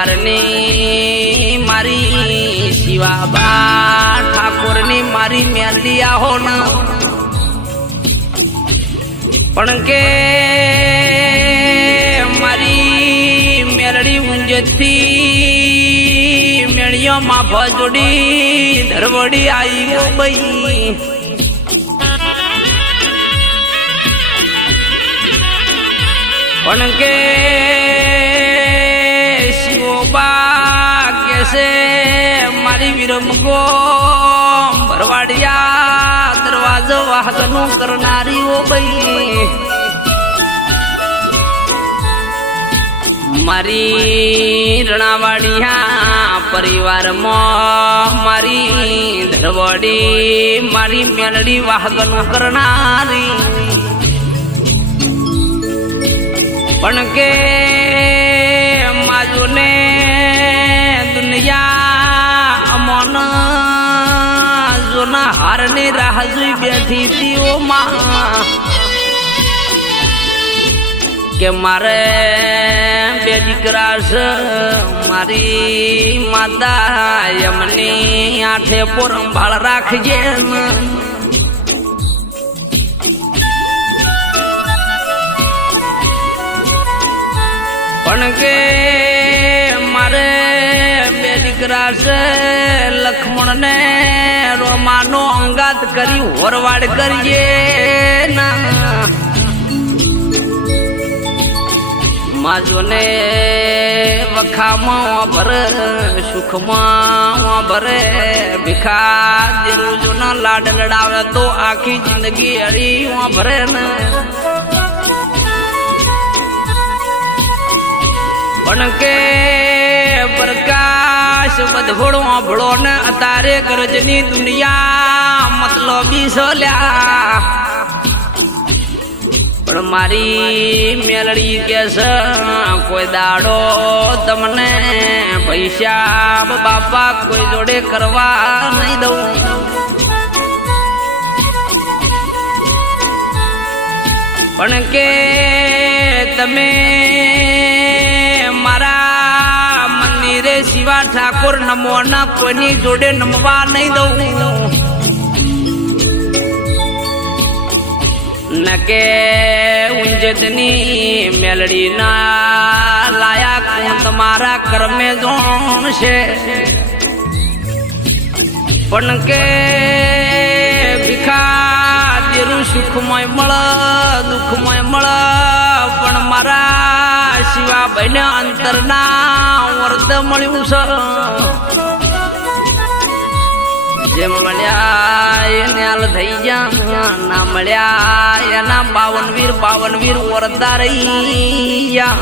પરમારને મારી શિવાબા ઠાકોરની મારી મેલી આહોન. પણ કે મારી મેરડી ઊંજથી મેળીઓ માફો જોડી ધરવડી આવી ગયો ભાઈ પણ કે કેસે મારી વિરમગો ભરવાડિયા દરવાજો વાહકનું કરનારી ઓ બઈ મારી રણાવાડિયા પરિવારમાં મારી ધરવડી, મારી મેલડી વાહકનું કરનારી. પણ કે જોના હારની રાહ જોઈ બેઠી હતી માં કે મારે બે દીકરા છે, મારી માતા એમની આઠે પોરંભાળ રાખજે ને. પણ કે બે લક્ષ્મણને રોમાનો અંગાત કરી હોરવાડ કરીએ ના. માજોને વખામાં ભરે, સુખમાં ભરે. ભીખા દિરુજો ના લાડ લડાવે તો આખી જિંદગી હરી ભરે ને. પણ કે પ્રકાશ બધોડો ભળો ને અતારે ગરજની દુનિયા મતલબી સોલ્યા પણ મારી મેલડી કે છે, કોઈ દાડો તમને પૈસા બાપા કોઈ જોડે કરવા નહીં દઉં. પણ કે તમે શિવા ઠાકોર નમો ના કોઈની જોડે નમવા નહીં દઉં. નકે ઊંજતની મેલડી ના લાયા કોણ તમારા કર્મે જોણ છે. પણ કે ભીખા દેરું સુખમય મળ, દુઃખમય મળ મારા શિવાભાઈ ને અંતરના વર્ત મળ્યું છે. જે મળ્યા એને હાલ થઈ ગયા, ના મળ્યા એના બાવન વીર બાવન વીર વરદા રહી ગયા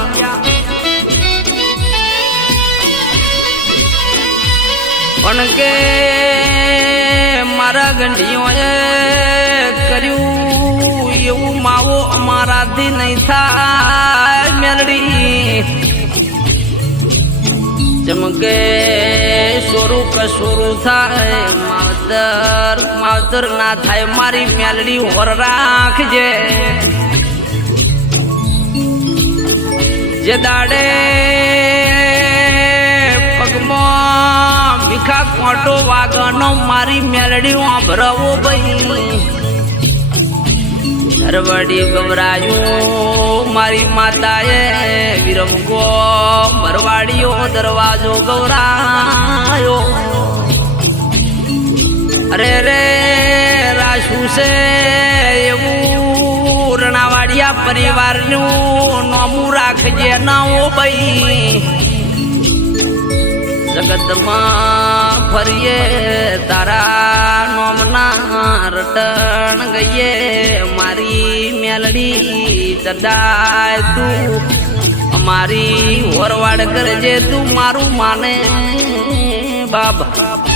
પણ કે મારા ગંઢીઓએ કર્યું એવું માવો અમારાથી નહીં થાય. ચમકે સ્વરૂપ કસોરું થાય. માવતર માવતર ના થાય, મારી મેલડી હોર રાખજે. જે દાડે પગમાં ભીખા કોટો વાગનો મારી મેલડી વાભરવો ભાઈ. ધરવડી ગવરાયું મારી માતાએ વિરમગો મરવાડીયો દરવાજો ગવરાયો અરે રે રાશુ છે એવું રણાવાડિયા પરિવારનું નોમું રાખજે ના ભાઈ. જગતમાં ફરીએ તારા નોમના રટણ ગઈએ, મારી મેલડી ચડાય તું. અમારી વરવાડ કરજે તું, મારું માને બાબા